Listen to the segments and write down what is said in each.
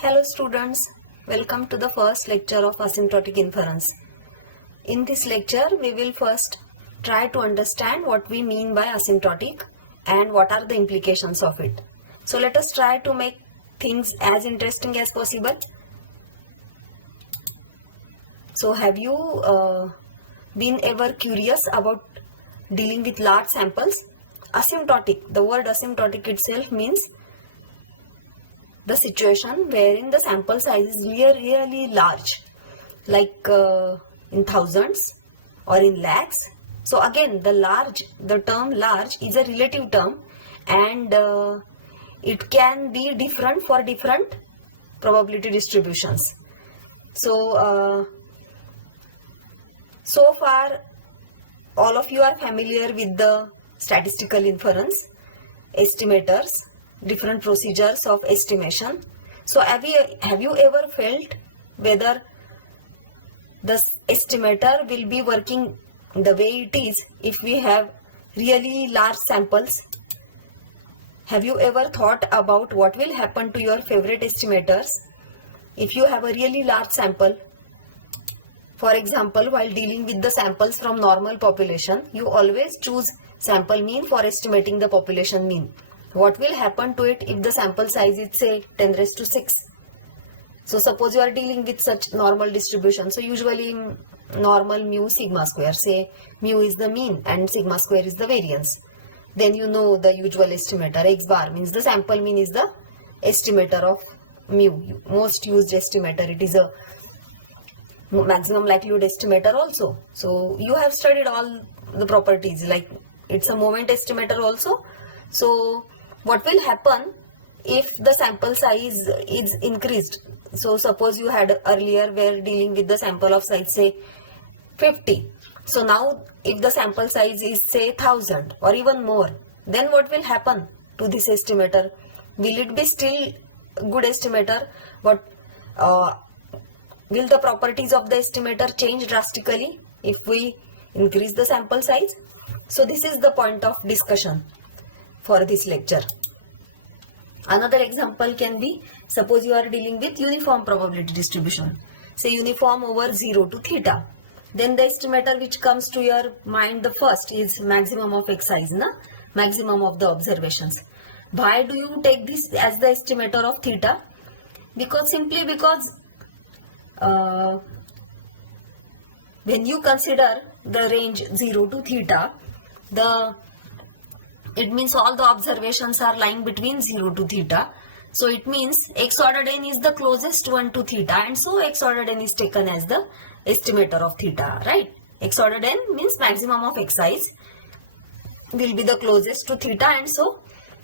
Hello students, welcome to the first lecture of asymptotic inference. In this lecture, we will first try to understand what we mean by asymptotic and what are the implications of it. So let us try to make things as interesting as possible. So have you been ever curious about dealing with large samples? Asymptotic, the word asymptotic itself means the situation wherein the sample size is really large, like in thousands or in lakhs. So again, the term large is a relative term, and it can be different for different probability distributions. So so far all of you are familiar with the statistical inference, estimators, different procedures of estimation. So have you ever felt whether the estimator will be working the way it is if we have really large samples? Have you ever thought about what will happen to your favorite estimators if you have a really large sample? For example, while dealing with the samples from normal population, you always choose sample mean for estimating the population mean. What will happen to it if the sample size is, say, 10 raised to 6? So suppose you are dealing with such normal distribution. So usually normal mu sigma square, say mu is the mean and sigma square is the variance. Then you know the usual estimator, x bar means the sample mean is the estimator of mu, most used estimator. It is a maximum likelihood estimator also. So you have studied all the properties, like it's a moment estimator also. So what will happen if the sample size is increased? So suppose you had earlier were dealing with the sample of size, say 50. So now if the sample size is, say, 1000 or even more, then what will happen to this estimator? Will it be still good estimator? But will the properties of the estimator change drastically if we increase the sample size? So this is the point of discussion for this lecture. Another example can be, suppose you are dealing with uniform probability distribution, say uniform over 0 to theta. Then the estimator which comes to your mind the first is maximum of x size, maximum of the observations. Why do you take this as the estimator of theta? Simply because when you consider the range 0 to theta, it means all the observations are lying between 0 to theta. So it means x ordered n is the closest one to theta, and so x ordered n is taken as the estimator of theta, right? X ordered n means maximum of x size will be the closest to theta, and so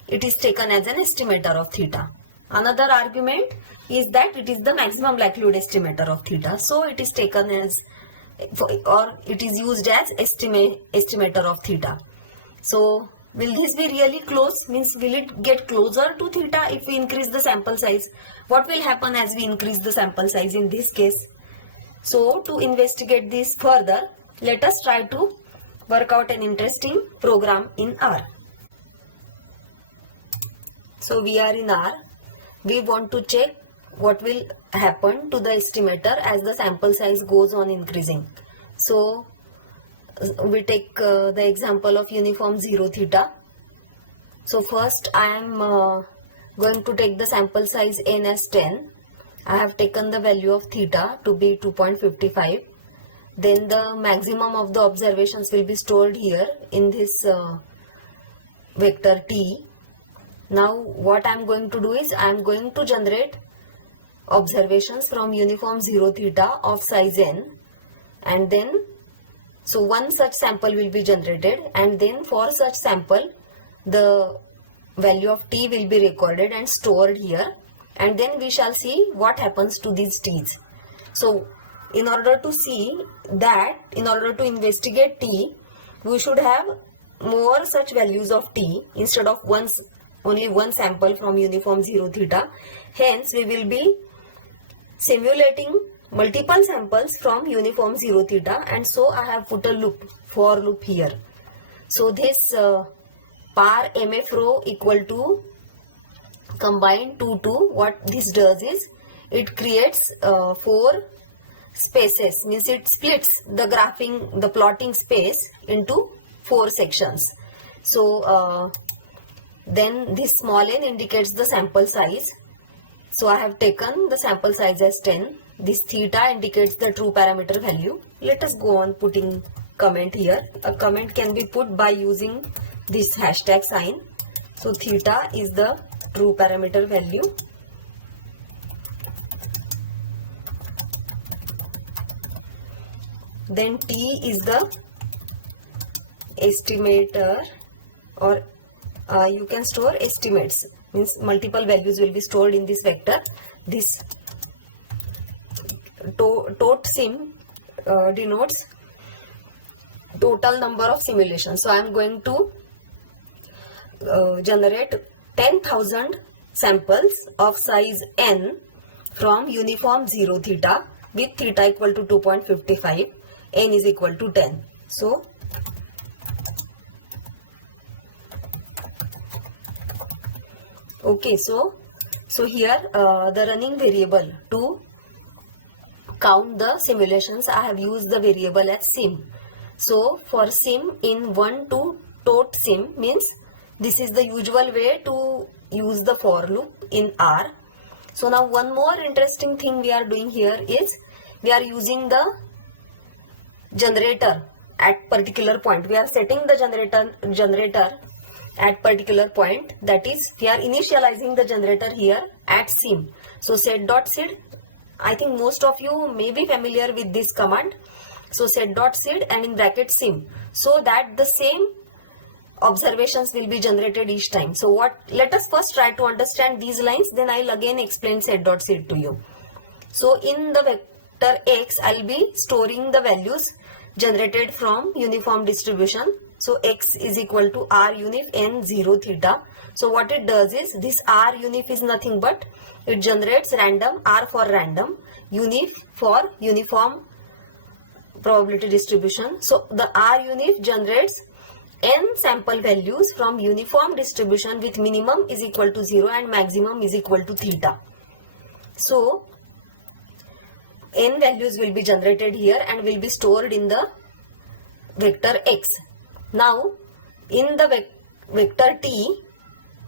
it is taken as an estimator of theta. Another argument is that it is the maximum likelihood estimator of theta, so it is taken as, or it is used as estimator of theta. So will this be really close? Means will it get closer to theta if we increase the sample size? What will happen as we increase the sample size in this case? So to investigate this further, let us try to work out an interesting program in R. So we are in R. We want to check what will happen to the estimator as the sample size goes on increasing. So we take the example of uniform 0 theta. So first I am going to take the sample size n as 10. I have taken the value of theta to be 2.55. Then the maximum of the observations will be stored here in this vector t. Now what I am going to do is I am going to generate observations from uniform 0 theta of size n, and then so one such sample will be generated, and then for such sample the value of t will be recorded and stored here, and then we shall see what happens to these t's. So in order to see that, in order to investigate t, we should have more such values of t instead of only one sample from uniform 0 theta. Hence we will be simulating multiple samples from uniform 0 theta, and so I have put a loop, for loop here. So this par MF rho equal to combine 2 to, what this does is it creates 4 spaces, means it splits the plotting space into 4 sections. So then this small n indicates the sample size. So I have taken the sample size as 10. This theta indicates the true parameter value. Let us go on putting comment here. A comment can be put by using this hashtag sign. So theta is the true parameter value. Then t is the estimator, or you can store estimates, means multiple values will be stored in this vector. This tot sim denotes total number of simulations. So I am going to generate 10,000 samples of size n from uniform 0 theta with theta equal to 2.55, n is equal to 10. So okay, so here the running variable to count the simulations, I have used the variable as sim. So for sim in 1 to tot sim, means this is the usual way to use the for loop in R. So now one more interesting thing we are doing here is we are using the generator at particular point. We are setting the generator at particular point, that is we are initializing the generator here at sim. So set.sid, I think most of you may be familiar with this command. So set.sid and in bracket sim, so that the same observations will be generated each time. So let us first try to understand these lines, then I'll again explain set.sid to you. So in the vector x, I'll be storing the values generated from uniform distribution. So x is equal to r unif n 0 theta. So what it does is, this r unif is nothing but it generates random, r for random, unif for uniform probability distribution. So the r unif generates n sample values from uniform distribution with minimum is equal to 0 and maximum is equal to theta. So n values will be generated here and will be stored in the vector x. Now in the vector t,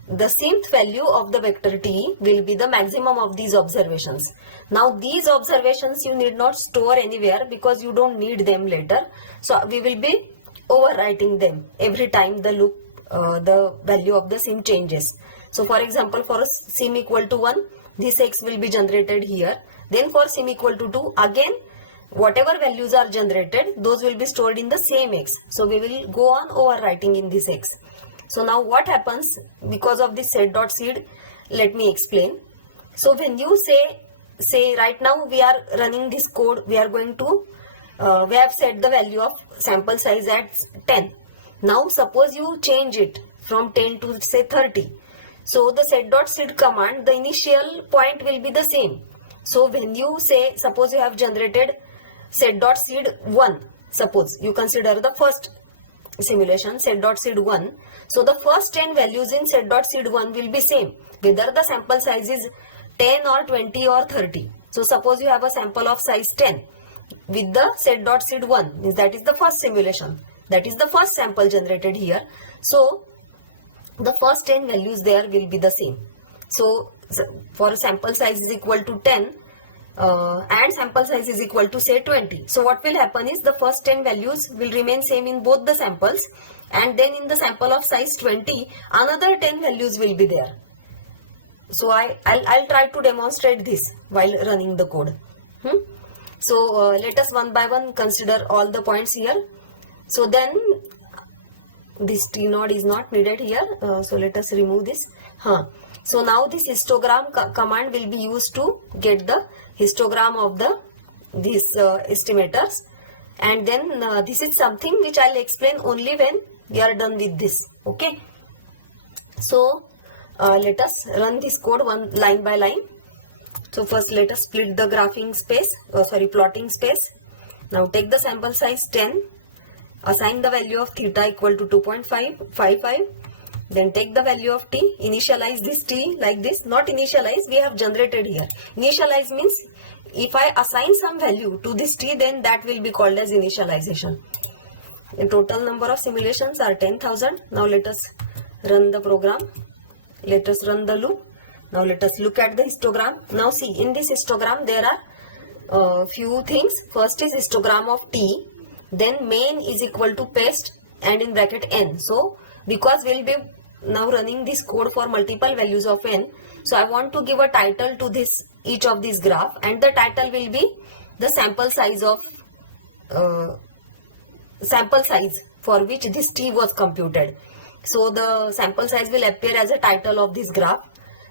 the simth value of the vector t will be the maximum of these observations. Now these observations you need not store anywhere because you don't need them later. So we will be overwriting them every time the loop, the value of the sim changes. So for example, for sim equal to 1, this x will be generated here. Then for sim equal to 2, again whatever values are generated, those will be stored in the same x. So we will go on overwriting in this x. So now what happens because of this set.sid, let me explain. So when you say right now we are running this code, we are going to we have set the value of sample size at 10. Now suppose you change it from 10 to say 30. So the set.sid command, the initial point will be the same. So when you say, suppose you have generated set.sid 1, suppose you consider the first simulation set.sid 1. So the first 10 values in set.sid 1 will be same, whether the sample size is 10 or 20 or 30. So suppose you have a sample of size 10 with the set.sid 1, means that is the first simulation, that is the first sample generated here. So the first 10 values there will be the same. So for sample size is equal to 10 and sample size is equal to say 20. So what will happen is the first 10 values will remain same in both the samples, and then in the sample of size 20 another 10 values will be there. So I'll try to demonstrate this while running the code. So let us one by one consider all the points here. So then this t node is not needed here, so let us remove this. So now this histogram command will be used to get the histogram of these estimators, and then this is something which I'll explain only when we are done with this. Okay, so let us run this code one line by line. So first let us split the graphing space, plotting space. Now take the sample size 10, assign the value of theta equal to 2.55, Then take the value of t, initialize this t like this, not initialize, we have generated here. Initialize means if I assign some value to this t, then that will be called as initialization. The total number of simulations are 10,000. Now let us run the program. Let us run the loop. Now let us look at the histogram. Now see, in this histogram there are few things. First is histogram of t, then main is equal to paste and in bracket n. So because we will be now running this code for multiple values of n, so I want to give a title to this each of these graph, and the title will be the sample size of for which this t was computed. So the sample size will appear as a title of this graph.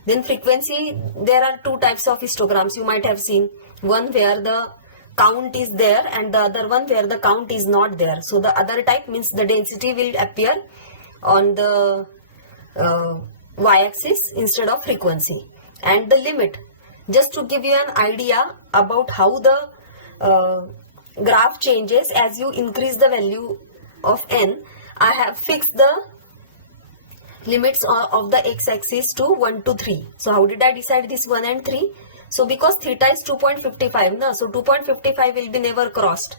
Then frequency, there are two types of histograms you might have seen. One where the count is there and the other one where the count is not there. So the other type means the density will appear on the y-axis instead of frequency. And the limit, just to give you an idea about how the graph changes as you increase the value of n, I have fixed the limits of the x-axis to 1 to 3. So how did I decide this 1 and 3? So because theta is 2.55, na, so 2.55 will be never crossed.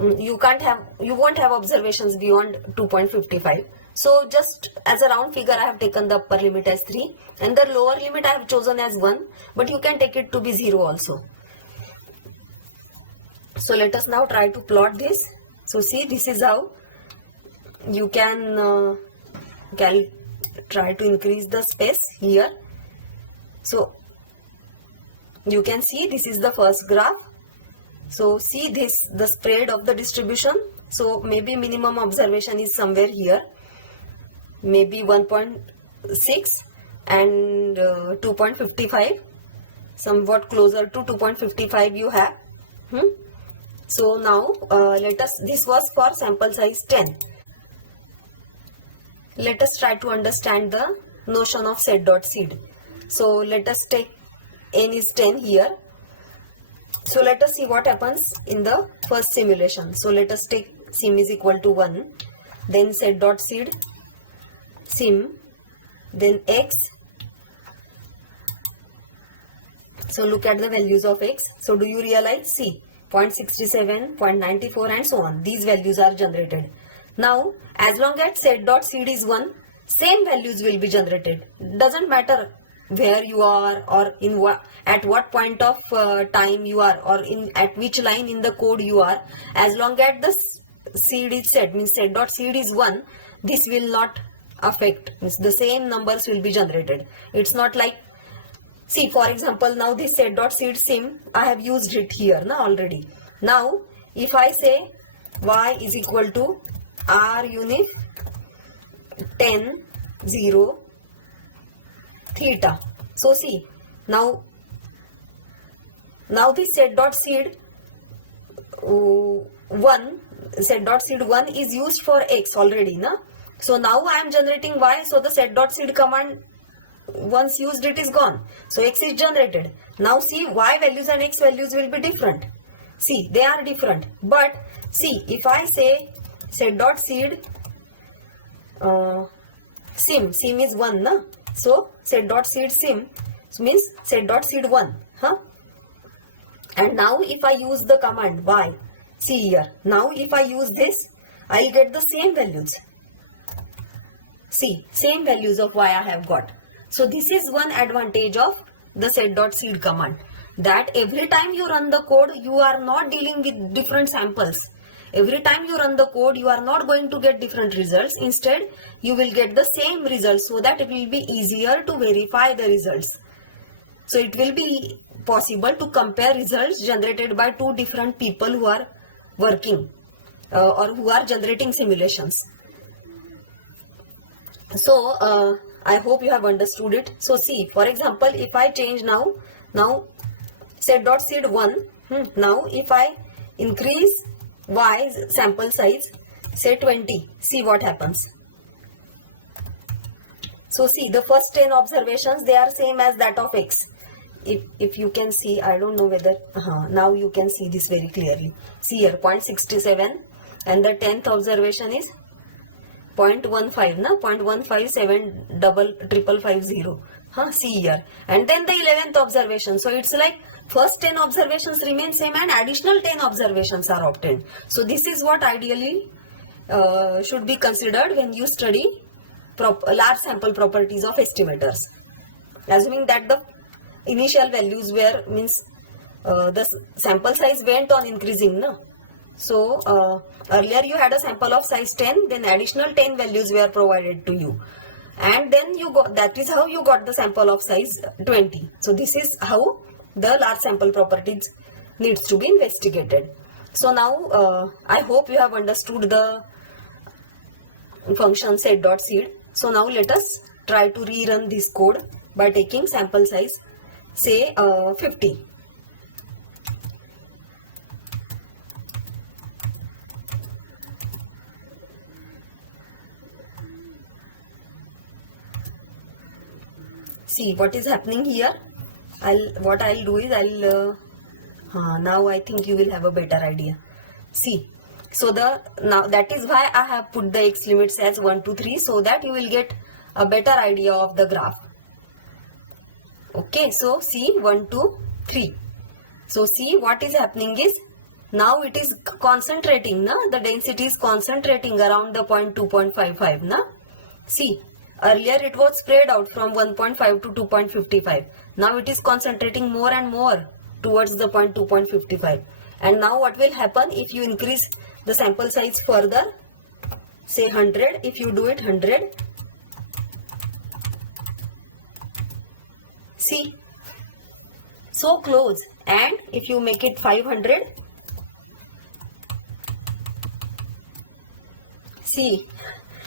You won't have observations beyond 2.55. So just as a round figure, I have taken the upper limit as 3 and the lower limit I have chosen as 1, but you can take it to be 0 also. So let us now try to plot this. So see, this is how you can try to increase the space here. So you can see this is the first graph. So see this, the spread of the distribution. So maybe minimum observation is somewhere here, maybe 1.6 and 2.55, somewhat closer to 2.55 you have. So now this was for sample size 10. Let us try to understand the notion of set.seed. So let us take n is 10 here. So let us see what happens in the first simulation. So let us take sim is equal to 1, then set.seed sim, then x. So look at the values of x. So do you realize? See, 0.67, 0.94 and so on. These values are generated. Now, as long as set.seed is 1, same values will be generated. Doesn't matter where you are or at what point of time you are or at which line in the code you are. As long as the seed is set, means set.seed is 1, this will not affect. Means the same numbers will be generated. It's not like, see, for example, now this set.seed sim, I have used it here already. Now, if I say y is equal to r unit 10 0 theta. So see, now this set.seed 1 is used for x already, na? So now I am generating y, so the set.seed command once used it is gone. So x is generated. Now see, y values and x values will be different. See, they are different. But see, if I say set.seed sim is 1, na? So set.seed sim means set.seed 1, and now if I use the command y, see here, now if I use this, I'll get the same values. See, same values of y I have got. So this is one advantage of the set.seed command, that every time you run the code, you are not dealing with different samples. Every time you run the code, you are not going to get different results. Instead, you will get the same results, so that it will be easier to verify the results. So it will be possible to compare results generated by two different people who are working or who are generating simulations. So I hope you have understood it. So see, for example, if I change now set.seed 1, now if I increase y sample size, say 20, see what happens. So see, the first 10 observations, they are same as that of x. If you can see, I don't know whether, now you can see this very clearly. See here, 0.67 and the 10th observation is 0.15 na, 0.1575550. See here. And then the 11th observation. So it's like first 10 observations remain same and additional 10 observations are obtained. So this is what ideally should be considered when you study large sample properties of estimators. Assuming that the initial values were, means the sample size went on increasing, no? So earlier you had a sample of size 10, then additional 10 values were provided to you, and then you got, that is how you got the sample of size 20. So this is how the large sample properties needs to be investigated. So now I hope you have understood the function set.seed. So now let us try to rerun this code by taking sample size, say 50. See what is happening here. What I'll do is now I think you will have a better idea. See, so now that is why I have put the x limits as 1 to 3, so that you will get a better idea of the graph. Okay, so see 1 to 3. So see what is happening is, now it is concentrating, na? The density is concentrating around the point 2.55, na? See, earlier it was spread out from 1.5 to 2.55. Now it is concentrating more and more towards the point 2.55. And now what will happen if you increase the sample size further, say 100, if you do it 100, see, so close. And if you make it 500, see,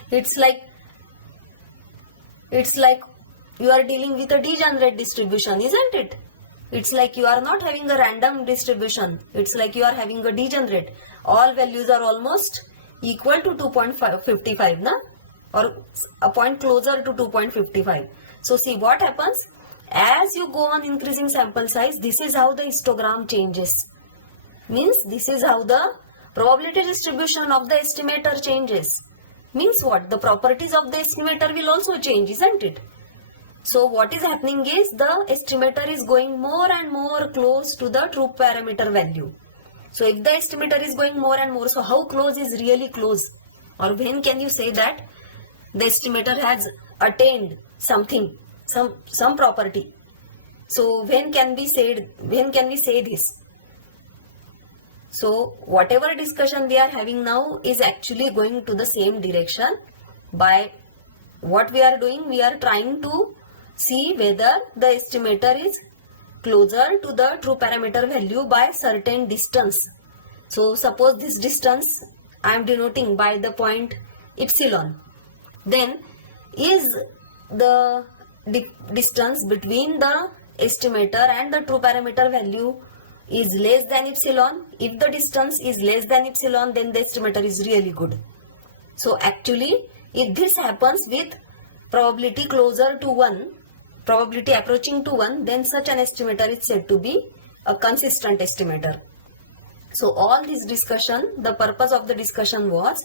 it's like you are dealing with a degenerate distribution, isn't it? It's like you are not having a random distribution. It's like you are having a degenerate. All values are almost equal to 2.55, na? Or a point closer to 2.55. So see what happens. As you go on increasing sample size, this is how the histogram changes. Means this is how the probability distribution of the estimator changes. Means what? The properties of the estimator will also change, isn't it? So what is happening is the estimator is going more and more close to the true parameter value. So if the estimator is going more and more, so how close is really close? Or when can you say that the estimator has attained something, some property? So when can we say this? So whatever discussion we are having now is actually going to the same direction. By what we are doing, we are trying to see whether the estimator is closer to the true parameter value by certain distance. So suppose this distance I am denoting by the point epsilon. Then is the distance between the estimator and the true parameter value is less than epsilon. If the distance is less than epsilon, then the estimator is really good. So actually, if this happens with probability closer to 1, probability approaching to 1, then such an estimator is said to be a consistent estimator. So all this discussion, the purpose of the discussion was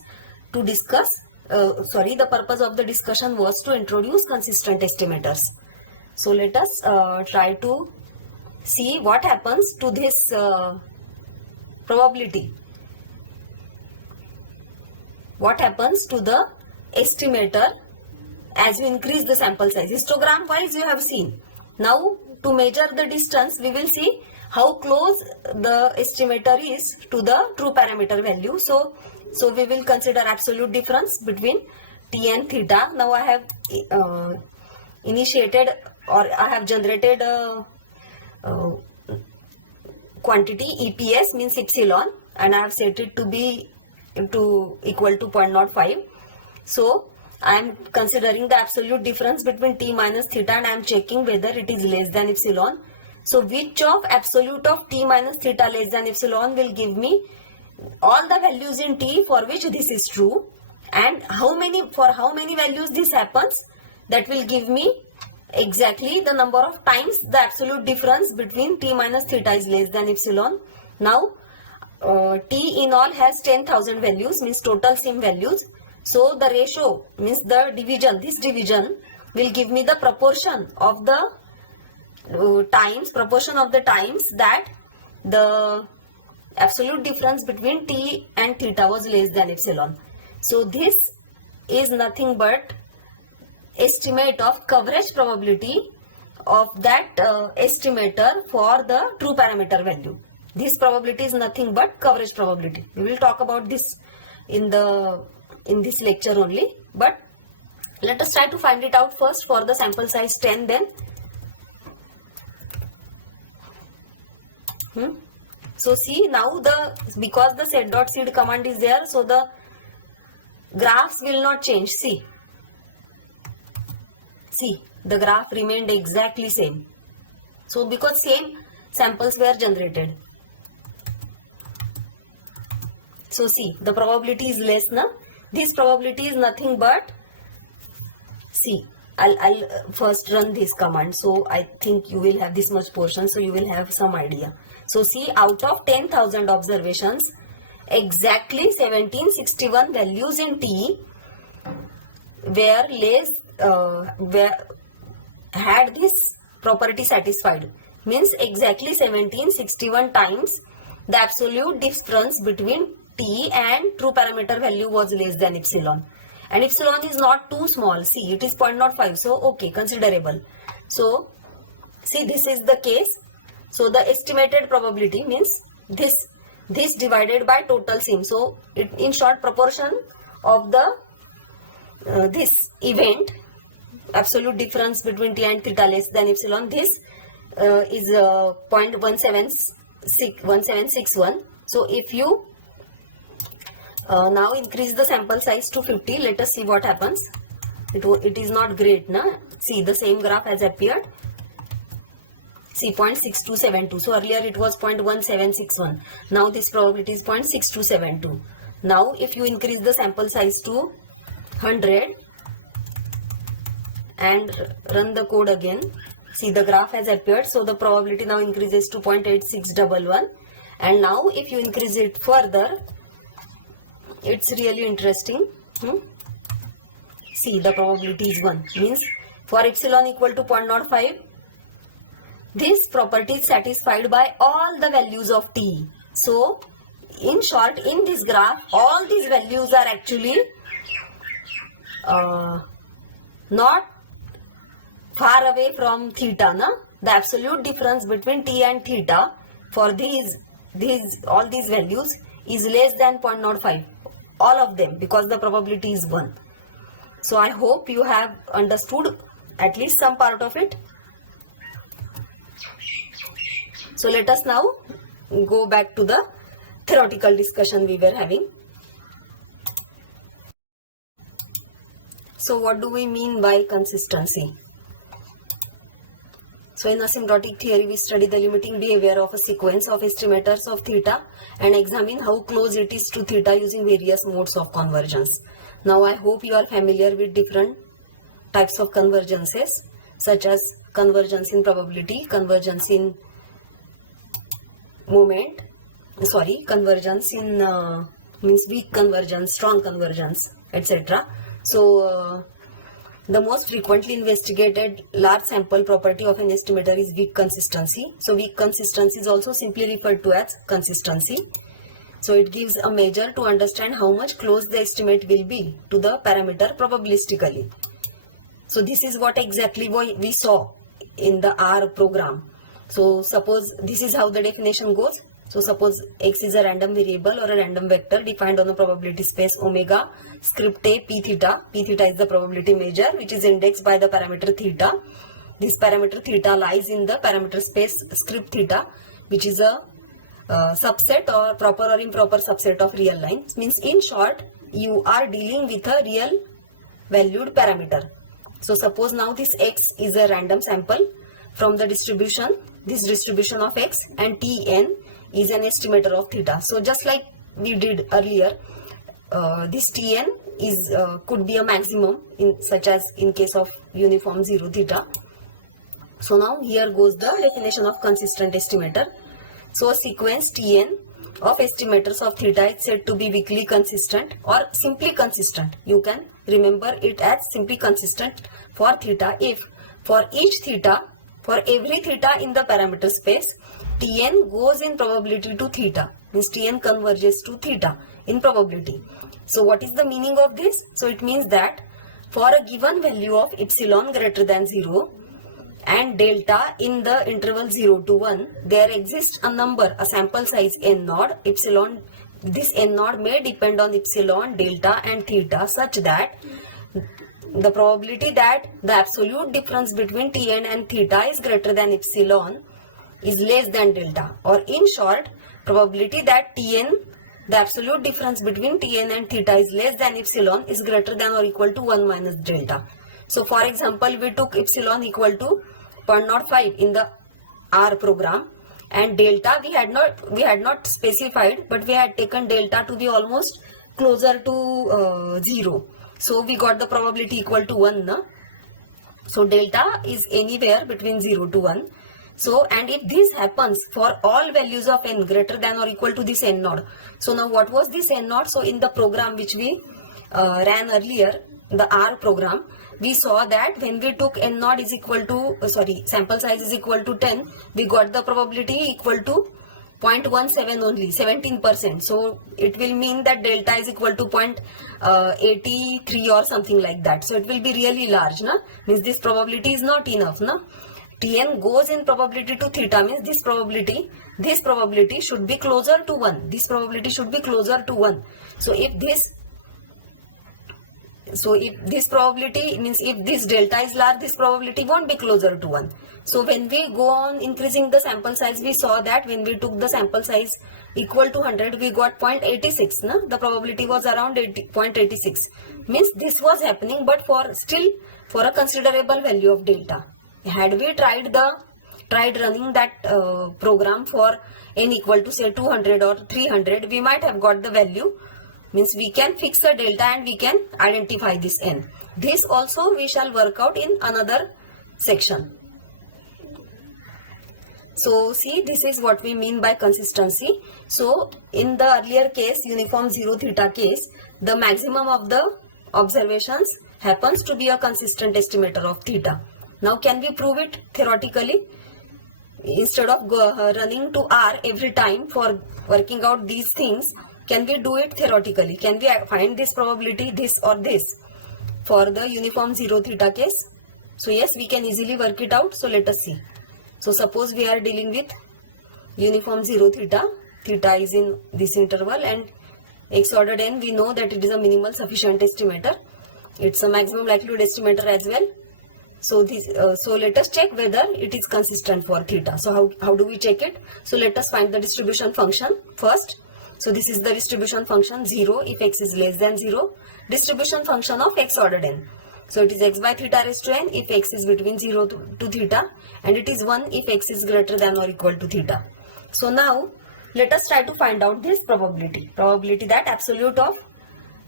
to discuss, the purpose of the discussion was to introduce consistent estimators. So let us try to see what happens to this probability. What happens to the estimator as you increase the sample size? Histogram wise you have seen. Now to measure the distance, we will see how close the estimator is to the true parameter value. So we will consider absolute difference between t and theta. Now I have initiated, or I have generated a quantity EPS, means epsilon, and I have set it to be equal to 0.05. So I am considering the absolute difference between t minus theta, and I am checking whether it is less than epsilon. So which of absolute of t minus theta less than epsilon will give me all the values in t for which this is true, and for how many values this happens, that will give me exactly the number of times the absolute difference between t minus theta is less than epsilon. Now t in all has 10,000 values, means total sim values. So the ratio means the division, this division will give me the proportion of the times that the absolute difference between t and theta was less than epsilon. So this is nothing but estimate of coverage probability of that estimator for the true parameter value. This probability is nothing but coverage probability. We will talk about this in this lecture only, but let us try to find it out first for the sample size 10 then. So see, now because the set.seed command is there, so the graphs will not change. See, the graph remained exactly same. So because same samples were generated. So see, the probability is less now. This probability is nothing but, see, I'll first run this command. So I think you will have this much portion, so you will have some idea. So see, out of 10,000 observations, exactly 1761 values in T had this property satisfied. Means exactly 1761 times the absolute difference between T and true parameter value was less than epsilon. And epsilon is not too small. See, it is 0.05. So, okay, considerable. So, see, this is the case. So, the estimated probability means this divided by total sim. So, in short, proportion of the this event, absolute difference between t and theta less than epsilon, this is 0.1761. So, if you now increase the sample size to 50, let us see what happens. It is not great, na? See, the same graph has appeared. See, 0.6272. So earlier it was 0.1761. Now this probability is 0.6272. Now if you increase the sample size to 100 and run the code again, see, the graph has appeared. So the probability now increases to 0.8611. And now if you increase it further, it's really interesting. See, the probability is 1. Means for epsilon equal to 0.05, this property is satisfied by all the values of t. So, in short, in this graph, all these values are actually not far away from theta. Na? The absolute difference between t and theta for all these values is less than 0.05. All of them, because the probability is 1. So I hope you have understood at least some part of it. So let us now go back to the theoretical discussion we were having. So what do we mean by consistency? So in asymptotic theory, we study the limiting behavior of a sequence of estimators of theta and examine how close it is to theta using various modes of convergence. Now I hope you are familiar with different types of convergences, such as convergence in probability, convergence in moment, convergence in means weak convergence, strong convergence, etc. So the most frequently investigated large sample property of an estimator is weak consistency. So weak consistency is also simply referred to as consistency. So it gives a measure to understand how much close the estimate will be to the parameter probabilistically. So this is what exactly we saw in the R program. So suppose this is how the definition goes. So suppose x is a random variable or a random vector defined on the probability space omega script a p theta. P theta is the probability measure which is indexed by the parameter theta. This parameter theta lies in the parameter space script theta, which is a subset or proper or improper subset of real lines. Means in short, you are dealing with a real valued parameter. So suppose now this x is a random sample from the distribution, this distribution of x, and Tn is an estimator of theta. So just like we did earlier, this Tn is could be a maximum such as in case of uniform 0 theta. So now here goes the definition of consistent estimator. So a sequence Tn of estimators of theta is said to be weakly consistent or simply consistent. You can remember it as simply consistent for theta if for each theta, for every theta in the parameter space, Tn goes in probability to theta, means Tn converges to theta in probability. So what is the meaning of this? So it means that for a given value of epsilon greater than 0 and delta in the interval 0 to 1, there exists a number, a sample size n naught, epsilon. This n naught may depend on epsilon, delta and theta such that the probability that the absolute difference between Tn and theta is greater than epsilon is less than delta, or in short, probability that Tn, the absolute difference between Tn and theta is less than epsilon is greater than or equal to 1 minus delta. So for example, we took epsilon equal to 0.05 in the R program, and delta we had not specified, but we had taken delta to be almost closer to 0. So we got the probability equal to 1. Na? So delta is anywhere between 0 to 1. So, and if this happens for all values of n greater than or equal to this n naught. So now what was this n naught? So in the program which we ran earlier, the R program, we saw that when we took n naught is equal to, sample size is equal to 10, we got the probability equal to 0.17 only, 17%. So it will mean that delta is equal to 0.83 or something like that. So it will be really large, na? Means this probability is not enough, na? Tn goes in probability to theta, means this probability should be closer to 1. This probability should be closer to 1. So if this probability means if this delta is large, this probability won't be closer to 1. So when we go on increasing the sample size, we saw that when we took the sample size equal to 100, we got 0.86. Na? The probability was around 0.86. Means this was happening, but for a considerable value of delta. Had we tried running that program for n equal to say 200 or 300, we might have got the value. Means we can fix the delta and we can identify this n. This also we shall work out in another section. So see, this is what we mean by consistency. So in the earlier case, uniform 0 theta case, the maximum of the observations happens to be a consistent estimator of theta. Now can we prove it theoretically? Instead of running to R every time for working out these things, can we do it theoretically? Can we find this probability, this or this, for the uniform 0 theta case? So yes, we can easily work it out. So let us see. So suppose we are dealing with uniform 0 theta. Theta is in this interval and x ordered n, we know that it is a minimal sufficient estimator. It's a maximum likelihood estimator as well. So let us check whether it is consistent for theta. So how do we check it? So let us find the distribution function first. So this is the distribution function 0 if x is less than 0. Distribution function of x ordered n. So it is x by theta raised to n if x is between 0 to theta, and it is 1 if x is greater than or equal to theta. So now let us try to find out this probability. Probability that absolute of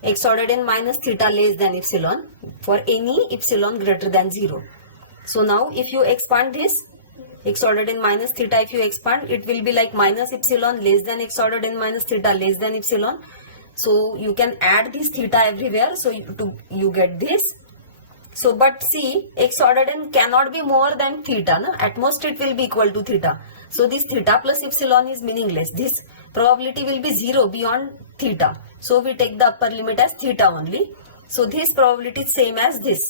x ordered n minus theta less than epsilon for any epsilon greater than 0. So now if you expand this x ordered n minus theta, if you expand, it will be like minus epsilon less than x ordered n minus theta less than epsilon. So you can add this theta everywhere, so you get this. So but see, x ordered n cannot be more than theta, no? At most it will be equal to theta. So this theta plus epsilon is meaningless. This probability will be 0 beyond theta. So we take the upper limit as theta only. So this probability is same as this.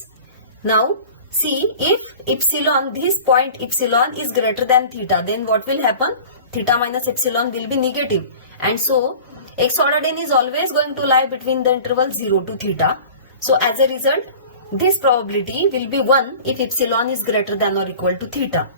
Now see, if epsilon, this point epsilon is greater than theta, then what will happen? Theta minus epsilon will be negative. And so x ordered n is always going to lie between the interval 0 to theta. So as a result, this probability will be 1 if epsilon is greater than or equal to theta.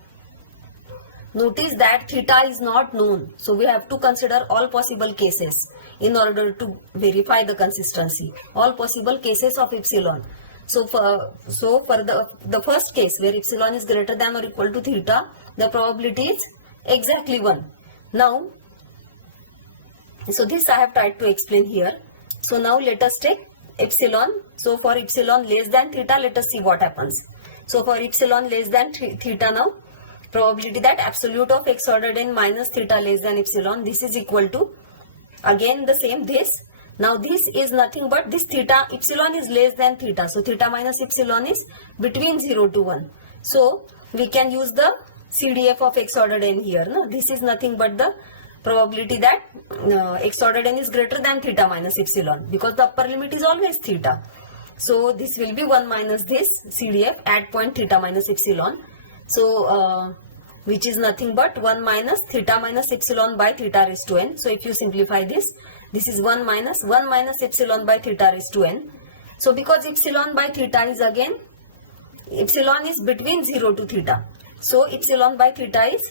Notice that theta is not known. So we have to consider all possible cases in order to verify the consistency. All possible cases of epsilon. So for the first case where epsilon is greater than or equal to theta, the probability is exactly 1. Now, so this I have tried to explain here. So now let us take epsilon. So for epsilon less than theta, let us see what happens. So for epsilon less than theta now, probability that absolute of x ordered n minus theta less than epsilon, this is equal to, again the same this. Now this is nothing but this theta, epsilon is less than theta. So theta minus epsilon is between 0 to 1. So we can use the CDF of x ordered n here. No? This is nothing but the probability that x ordered n is greater than theta minus epsilon, because the upper limit is always theta. So this will be 1 minus this CDF at point theta minus epsilon. So which is nothing but 1 minus theta minus epsilon by theta raised to n. So if you simplify this, this is 1 minus epsilon by theta raised to n. So because epsilon by theta is again, epsilon is between 0 to theta. So epsilon by theta is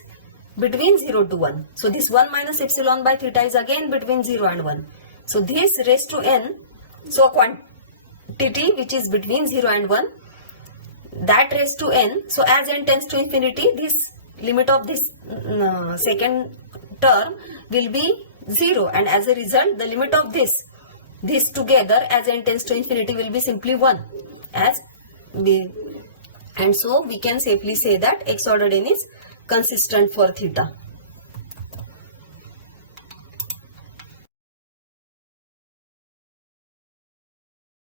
between 0 to 1. So this 1 minus epsilon by theta is again between 0 and 1. So this raised to n, so a quantity which is between 0 and 1, that raised to n. So as n tends to infinity, this limit of this second term will be 0, and as a result the limit of this together as n tends to infinity will be simply 1. And so we can safely say that x ordered n is consistent for theta.